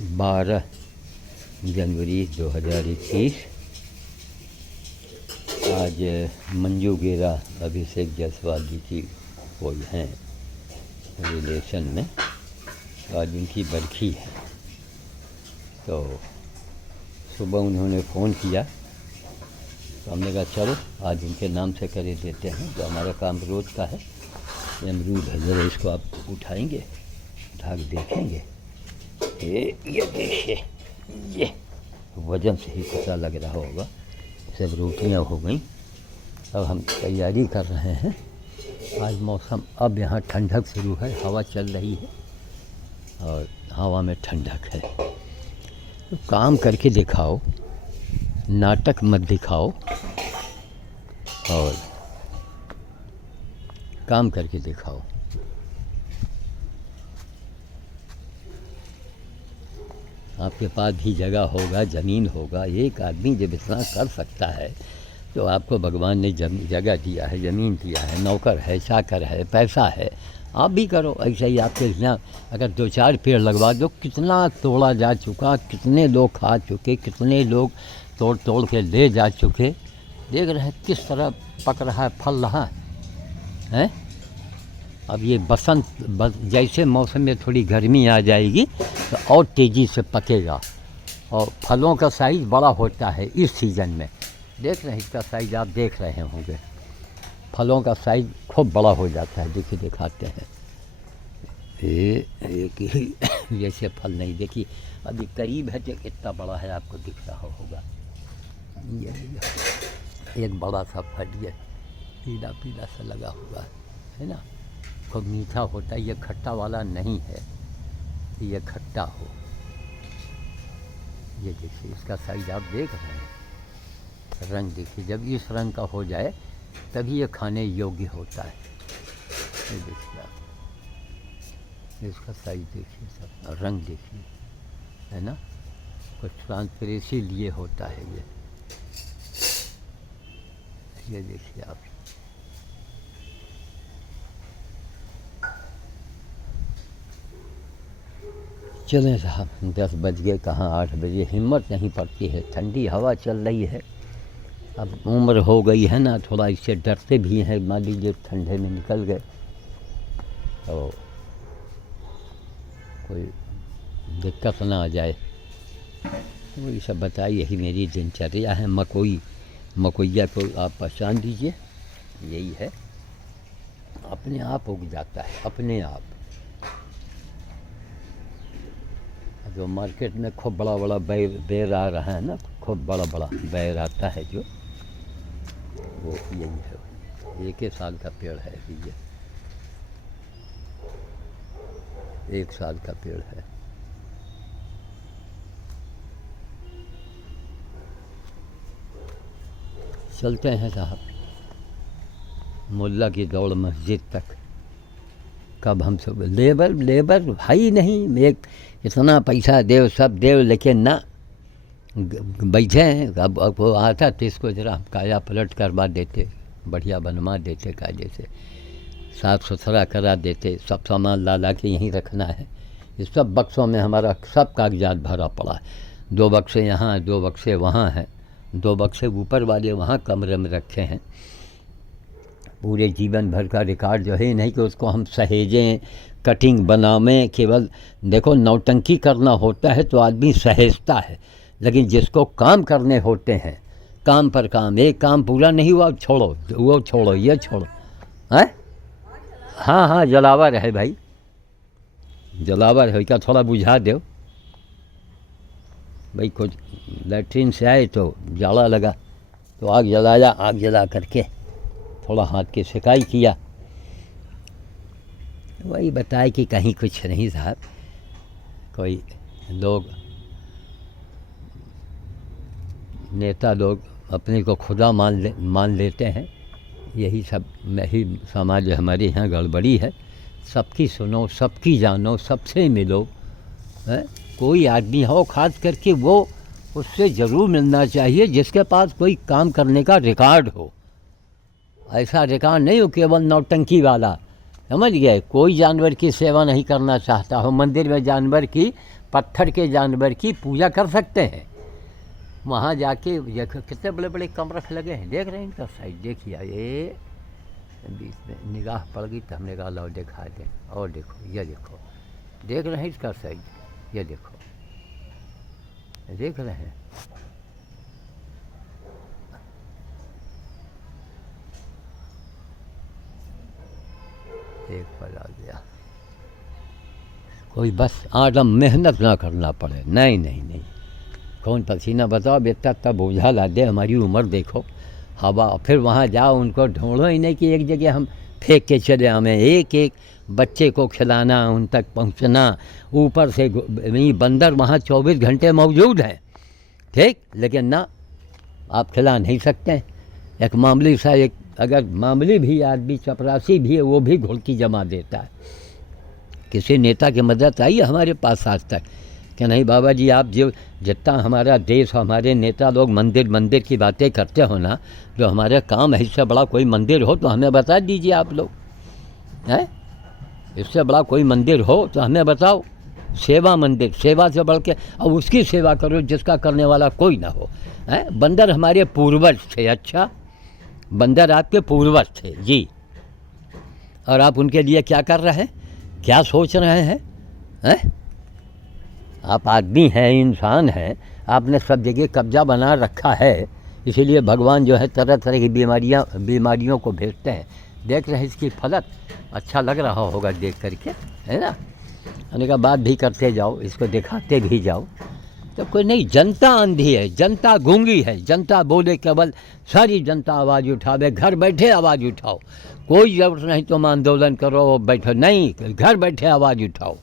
12 जनवरी 2021। आज मंजू गेरा अभिषेक जायसवाल जी की कोई हैं रिलेशन में, आज उनकी बरखी है। तो सुबह उन्होंने फ़ोन किया तो हमने कहा चलो आज उनके नाम से कर देते हैं, जो हमारा काम रोज़ का है। ये अमरूद है, ज़रा इसको आप उठाएंगे, उठा के देखेंगे। ये देखिए, ये वज़न से ही पता लग रहा होगा। सब रोटियाँ हो गई, अब हम तैयारी कर रहे हैं। आज मौसम, अब यहाँ ठंडक शुरू है, हवा चल रही है और हवा में ठंडक है। तो काम करके दिखाओ, नाटक मत दिखाओ, और काम करके दिखाओ। आपके पास भी जगह होगा, ज़मीन होगा। एक आदमी जब इतना कर सकता है तो आपको भगवान ने जगह दिया है, ज़मीन दिया है, नौकर है, चाकर है, पैसा है, आप भी करो। ऐसा ही आपके यहाँ अगर 2-4 पेड़ लगवा दो, कितना तोड़ा जा चुका, कितने लोग खा चुके, कितने लोग तोड़ तोड़ के ले जा चुके। देख रहे हैं किस तरह पक रहा है, फल रहा है। अब ये बसंत जैसे मौसम में थोड़ी गर्मी आ जाएगी तो और तेज़ी से पकेगा और फलों का साइज़ बड़ा होता है इस सीज़न में। देख रहे हैं इसका साइज़, आप देख रहे होंगे, फलों का साइज़ खूब बड़ा हो जाता है। देखिए, दिखाते हैं। एक ही जैसे फल नहीं, देखिए अभी करीब है तो कितना बड़ा है, आपको दिख रहा होगा। ये एक बड़ा सा फल, ये पीला पीला सा लगा हुआ है ना, खूब मीठा होता है। ये खट्टा वाला नहीं है, ये खट्टा हो। ये देखिए इसका साइज आप देख रहे हैं, रंग देखिए। जब इस रंग का हो जाए तभी ये खाने योग्य होता है। ये देखिए आप, इसका साइज देखिए, सब रंग देखिए, है ना, कुछ ट्रांसपेरेंसी लिए होता है ये देखिए आप। चलें साहब, 10 बज गए, कहाँ 8 बजे। हिम्मत नहीं पड़ती है, ठंडी हवा चल रही है। अब उम्र हो गई है ना, थोड़ा इससे डरते भी हैं। मान लीजिए ठंडे में निकल गए तो कोई दिक्कत ना आ जाए। वही सब बताइए, यही मेरी दिनचर्या है। मकोइया को आप पहचान दीजिए, यही है, अपने आप उग जाता है, अपने आप। जो मार्केट में खूब बड़ा बड़ा बेर आ रहा है ना, खूब बड़ा बड़ा बेर आता है जो, वो यही है। 1 साल का पेड़ है ये, 1 साल का पेड़ है। चलते हैं साहब, मुल्ला की दौड़ मस्जिद तक। कब हम सब लेबर भाई नहीं, एक इतना पैसा देव, सब देव, लेकिन ना बैठे हैं। अब वो आता तो इसको ज़रा काया पलट करवा देते, बढ़िया बनवा देते, कायदे से साफ़ सुथरा करा देते। सब सामान ला के यहीं रखना है। इस सब बक्सों में हमारा सब कागजात भरा पड़ा है। 2 बक्से यहाँ, 2 बक्से वहाँ हैं, 2 बक्से ऊपर वाले वहाँ कमरे में रखे हैं। पूरे जीवन भर का रिकॉर्ड जो है, नहीं कि उसको हम सहेजें, कटिंग बनावें। केवल देखो, नौटंकी करना होता है तो आदमी सहेजता है, लेकिन जिसको काम करने होते हैं, काम पर काम, एक काम पूरा नहीं हुआ छोड़ो, वो छोड़ो, ये छोड़ो, हैं। हाँ, जलावर है भाई, जलावर है। क्या थोड़ा बुझा दो भाई। कुछ लैट्रिन से आए तो जाड़ा लगा तो आग जलाया, आग जला करके थोड़ा हाथ की सिकाई किया। वही बताए कि कहीं कुछ नहीं साहब। कोई लोग, नेता लोग अपने को खुदा मान लेते हैं। यही सब ही समाज हमारे यहाँ गड़बड़ी है। सबकी सुनो, सबकी जानो, सबसे मिलो, है। कोई आदमी हो, खास करके वो, उससे ज़रूर मिलना चाहिए जिसके पास कोई काम करने का रिकॉर्ड हो। ऐसा रिकॉर्ड नहीं हो केवल नौटंकी वाला, समझ गए। कोई जानवर की सेवा नहीं करना चाहता हो। मंदिर में जानवर की पत्थर के जानवर की पूजा कर सकते हैं। वहाँ जाके कितने बड़े बड़े कमरख लगे हैं, देख रहे हैं इनका साइज देखिए। ये बीच में निगाह पड़ गई तो हमने कहा लो दिखा दें, और देखो ये देखो, देख रहे हैं इसका साइज, ये देखो, देख रहे हैं। एक पल आ गया, कोई बस आदम मेहनत ना करना पड़े, नहीं नहीं नहीं, कौन पसीना बताओ बेटा, तब बोझा ला दे, हमारी उम्र देखो, हवा, फिर वहाँ जाओ उनको ढूंढो ही नहीं कि एक जगह हम फेंक के चले, हमें एक एक बच्चे को खिलाना, उन तक पहुँचना, ऊपर से बंदर वहाँ 24 घंटे मौजूद हैं, ठीक, लेकिन ना आप खिला नहीं सकते। एक मामूली सा, एक अगर मामूली भी आदमी चपरासी भी है वो भी घुड़की जमा देता है। किसी नेता की मदद आई है हमारे पास आज तक कि नहीं बाबा जी, आप जो जितना हमारा देश, हमारे नेता लोग मंदिर मंदिर की बातें करते हो ना, जो हमारा काम है, इससे बड़ा कोई मंदिर हो तो हमें बता दीजिए आप लोग, हैं, इससे बड़ा कोई मंदिर हो तो हमें बताओ। सेवा मंदिर, सेवा से बढ़ के, अब उसकी सेवा करो जिसका करने वाला कोई ना हो, हैं। बंदर हमारे पूर्वज थे, अच्छा, बंदर आपके पूर्वज थे जी, और आप उनके लिए क्या कर रहे हैं, क्या सोच रहे हैं, हैं? आप आदमी हैं, इंसान हैं, आपने सब जगह कब्जा बना रखा है, इसीलिए भगवान जो है तरह तरह की बीमारियों को भेजते हैं। देख रहे हैं इसकी फलक, अच्छा लग रहा होगा देख करके, है ना, आने का बात भी करते जाओ, इसको दिखाते भी जाओ, तो कोई नहीं। जनता अंधी है, जनता गूंगी है, जनता बोले केवल, सारी जनता आवाज़ उठावे, घर बैठे आवाज़ उठाओ, कोई ज़रूरत नहीं तुम आंदोलन करो बैठो, नहीं, घर बैठे आवाज़ उठाओ,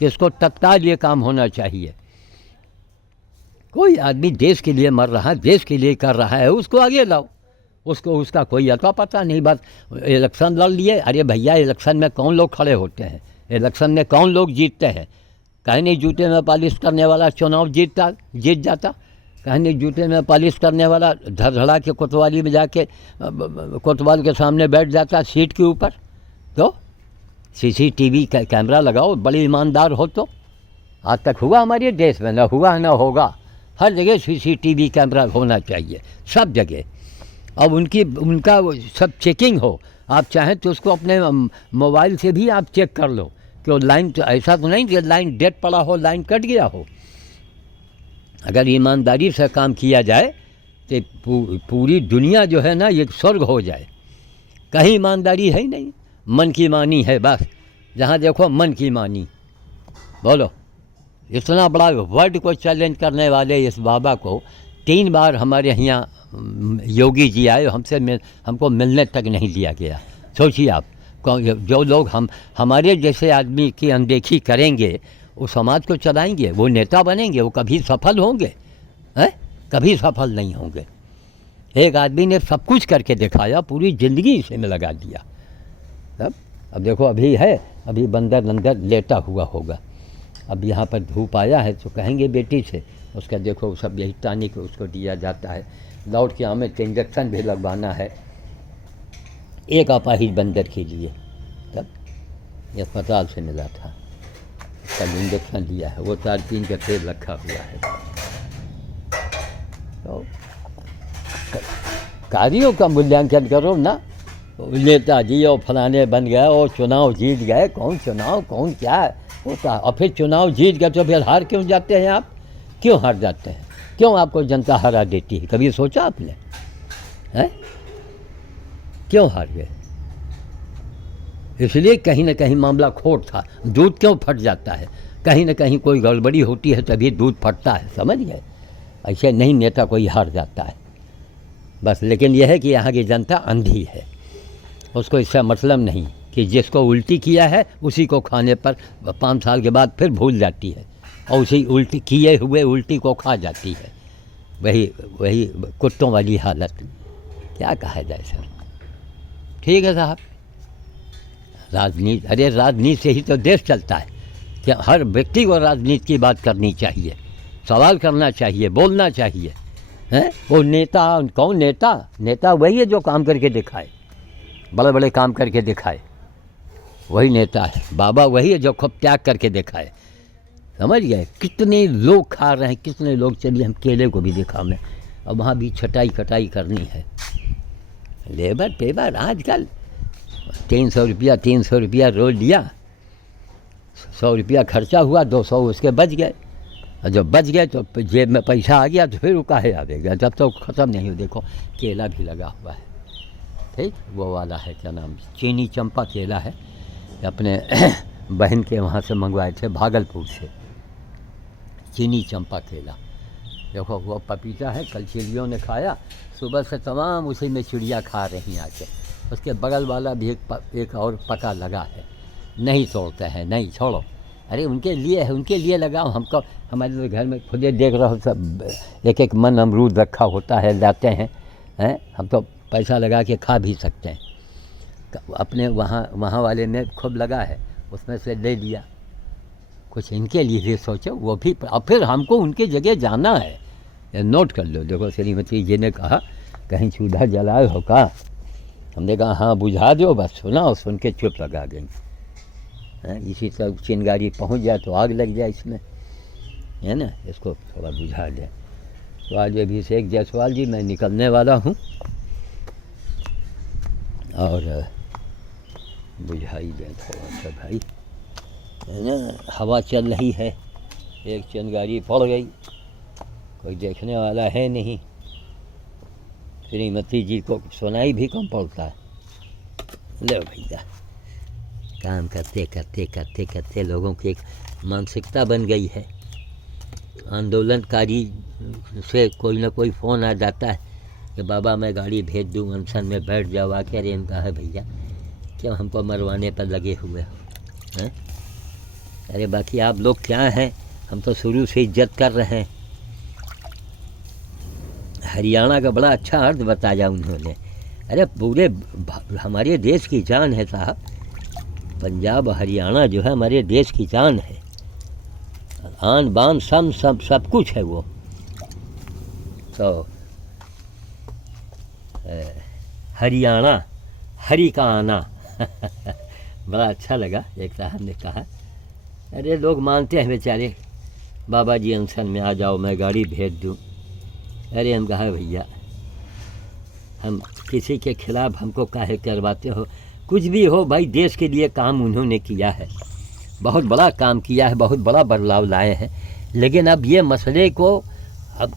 कि इसको तत्काल ये काम होना चाहिए। कोई आदमी देश के लिए मर रहा है, देश के लिए कर रहा है, उसको आगे लाओ, उसको उसका कोई अता पता नहीं, बस इलेक्शन लड़ लिए। अरे भैया, इलेक्शन में कौन लोग खड़े होते हैं, इलेक्शन में कौन लोग जीतते हैं, कहीं नहीं जूते में पॉलिश करने वाला चुनाव जीत जाता, कहीं नहीं जूते में पॉलिश करने वाला धड़धड़ा के कोतवाली में जाके कोतवाल के सामने बैठ जाता सीट के ऊपर। तो CCTV कैमरा लगाओ, बड़े ईमानदार हो तो। आज तक हुआ हमारे देश में, ना हुआ ना होगा, हर जगह CCTV कैमरा होना चाहिए, सब जगह। अब उनका सब चेकिंग हो, आप चाहें तो उसको अपने मोबाइल से भी आप चेक कर लो कि वो लाइन, तो ऐसा तो नहीं कि लाइन डेड पड़ा हो, लाइन कट गया हो। अगर ईमानदारी से काम किया जाए तो पूरी दुनिया जो है ना, ये स्वर्ग हो जाए। कहीं ईमानदारी है ही नहीं, मन की मानी है बस, जहाँ देखो मन की मानी। बोलो, इतना बड़ा वर्ल्ड को चैलेंज करने वाले इस बाबा को 3 बार हमारे यहाँ योगी जी आए, हमको मिलने तक नहीं दिया गया। सोचिए आप, जो लोग हमारे जैसे आदमी की अनदेखी करेंगे, वो समाज को चलाएंगे, वो नेता बनेंगे, वो कभी सफल होंगे, हैं? कभी सफल नहीं होंगे। एक आदमी ने सब कुछ करके दिखाया, पूरी ज़िंदगी इसी में लगा दिया। अब देखो, अभी है, अभी बंदर अंदर लेटा हुआ होगा, अब यहाँ पर धूप आया है तो कहेंगे बेटी से, उसका देखो सब यही टानी को उसको दिया जाता है। लौट के हमें इंजेक्शन भी लगवाना है एक अपाहिज बंदर के लिए, तब अस्पताल से मिला था, कल इंजेक्शन लिया है, वो 4-3 का तेल रखा हुआ है। तो कार्यों का मूल्यांकन करो ना, नेताजी और फलाने बन गए और चुनाव जीत गए, कौन चुनाव, कौन क्या होता, और फिर चुनाव जीत गए तो फिर हार क्यों जाते हैं आप, क्यों हार जाते हैं, क्यों आपको जनता हरा देती है, कभी सोचा आपने, हैं? क्यों हार गए? इसलिए कहीं ना कहीं मामला खोट था, दूध क्यों फट जाता है, कहीं ना कहीं कोई गड़बड़ी होती है तभी दूध फटता है, समझ गए? ऐसे नहीं नेता कोई हार जाता है बस। लेकिन यह है कि यहाँ की जनता अंधी है, उसको इससे मतलब नहीं कि जिसको उल्टी किया है उसी को खाने पर 5 साल के बाद फिर भूल जाती है और उसी उल्टी किए हुए उल्टी को खा जाती है। वही कुत्तों वाली हालत, क्या कहा जाए सर। ठीक है साहब, राजनीति, अरे राजनीति से ही तो देश चलता है, क्या हर व्यक्ति को राजनीति की बात करनी चाहिए, सवाल करना चाहिए, बोलना चाहिए, हैं? वो नेता कौन, नेता वही है जो काम करके दिखाए, बड़े बड़े काम करके दिखाए, वही नेता है। बाबा वही है जो खूब त्याग करके दिखाए, समझ गए? कितने लोग खा रहे हैं, कितने लोग। चलिए हम केले को भी देखा हमने, अब वहाँ भी छटाई कटाई करनी है। लेबर पेबर आजकल 300 रुपया रोज लिया, 100 रुपया खर्चा हुआ, 200 उसके बच गए, और जब बच गए तो जेब में पैसा आ गया तो फिर वो काहे आवेगा, जब तक तो ख़त्म नहीं हो। देखो केला भी लगा हुआ है, ठीक, वो वाला है, क्या नाम, चीनी चंपा केला है, अपने बहन के वहाँ से मंगवाए थे भागलपुर से, चीनी चंपा केला। देखो वो पपीता है, कल चिड़ियों ने खाया, सुबह से तमाम उसी में चिड़िया खा रही आके। उसके बगल वाला भी एक और पका लगा है, नहीं तोड़ते हैं, नहीं छोड़ो, अरे उनके लिए है, उनके लिए लगाओ। हमको हमारे घर में खुद देख रहे हो, सब एक एक मन अमरूद रखा होता है, लाते हैं, हम तो पैसा लगा के खा भी सकते हैं। अपने वहाँ वाले में खूब लगा है, उसमें से ले लिया। कुछ इनके लिए भी सोचो, वो भी। और फिर हमको उनकी जगह जाना है, नोट कर लो। देखो श्रीमती जी ने कहा कहीं चूल्हा जलाए हो का, हमने कहा हाँ बुझा दो, बस सुना और सुन के चुप लगा गई। इसी तरह चिंगारी पहुंच जाए तो आग लग जाए इसमें, है ना, इसको थोड़ा बुझा दे। तो आज अभिषेक जायसवाल जी मैं निकलने वाला हूँ, और बुझाई जाए थोड़ा सा भाई, है ना। हवा चल रही है, एक चिंगारी पड़ गई, कोई देखने वाला है नहीं। श्रीमती जी को सुनाई भी कम पड़ता है। लो भैया, काम करते करते करते करते लोगों की एक मानसिकता बन गई है। आंदोलनकारी से कोई ना कोई फ़ोन आ जाता है कि बाबा मैं गाड़ी भेज दूँ, अनशन में बैठ जाओ आके। अरे इनका है भैया, क्यों हमको मरवाने पर लगे हुए हो, हैं? अरे बाकी आप लोग क्या हैं, हम तो शुरू से इज्जत कर रहे हैं। हरियाणा का बड़ा अच्छा अर्थ बताया उन्होंने। अरे पूरे हमारे देश की जान है साहब, पंजाब हरियाणा जो है हमारे देश की जान है, आन बान सब कुछ है वो। तो हरियाणा, हरि का आना बड़ा अच्छा लगा। एक साहब ने कहा, अरे लोग मानते हैं बेचारे, बाबा जी अनशन में आ जाओ, मैं गाड़ी भेज दूँ। अरे हम कहा भैया, हम किसी के खिलाफ हमको काहे करवाते हो, कुछ भी हो भाई, देश के लिए काम उन्होंने किया है, बहुत बड़ा काम किया है, बहुत बड़ा बदलाव लाए हैं। लेकिन अब ये मसले को, अब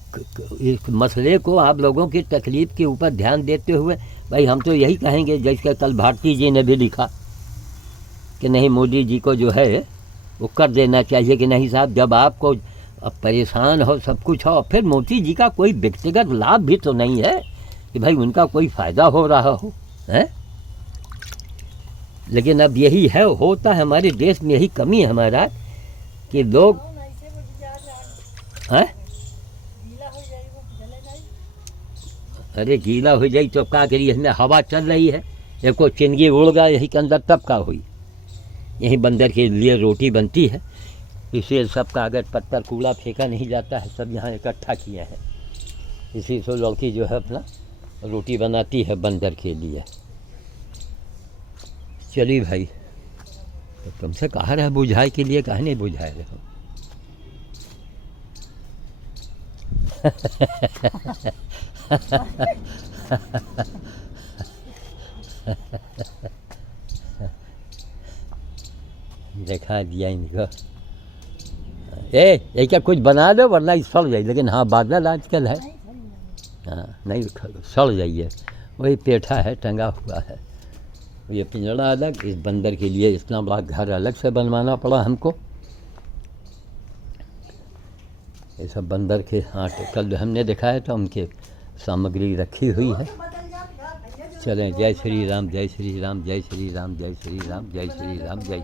इस मसले को आप लोगों की तकलीफ़ के ऊपर ध्यान देते हुए भाई हम तो यही कहेंगे, जैसे कल भारती जी ने भी लिखा कि नहीं मोदी जी को जो है वो कर देना चाहिए कि नहीं साहब, जब आपको अब परेशान हो, सब कुछ हो, फिर मोदी जी का कोई व्यक्तिगत लाभ भी तो नहीं है कि भाई उनका कोई फ़ायदा हो रहा हो, है। लेकिन अब यही है, होता है हमारे देश में, यही कमी है हमारा कि लोग हैं। अरे गीला हो जाए तो क्या करिए, इसमें हवा चल रही है, देखो चिंगी उड़ गया यही के अंदर, तब का हुई। यही बंदर के लिए रोटी बनती है, इसे सब कागज पत्थर कूड़ा फेंका नहीं जाता है, सब यहाँ इकट्ठा किए हैं। इसी से लड़की जो है अपना रोटी बनाती है बंदर के लिए। चलिए भाई, तो तुमसे कहा रहा बुझाए के लिए, कहा नहीं बुझाए रहे। देखा दिया इनको। ये क्या कुछ बना दो वरना सड़ जाए। लेकिन हाँ बादल आजकल है, हाँ नहीं सड़ जाइए। वही पेठा है टंगा हुआ है, ये पिंजड़ा अलग, इस बंदर के लिए इतना बड़ा घर अलग से बनवाना पड़ा हमको। ये सब बंदर के हाँ, कल हमने देखा है तो उनके सामग्री रखी हुई है। चलें, जय श्री राम, जय श्री राम, जय श्री राम, जय श्री राम, जय श्री राम, जय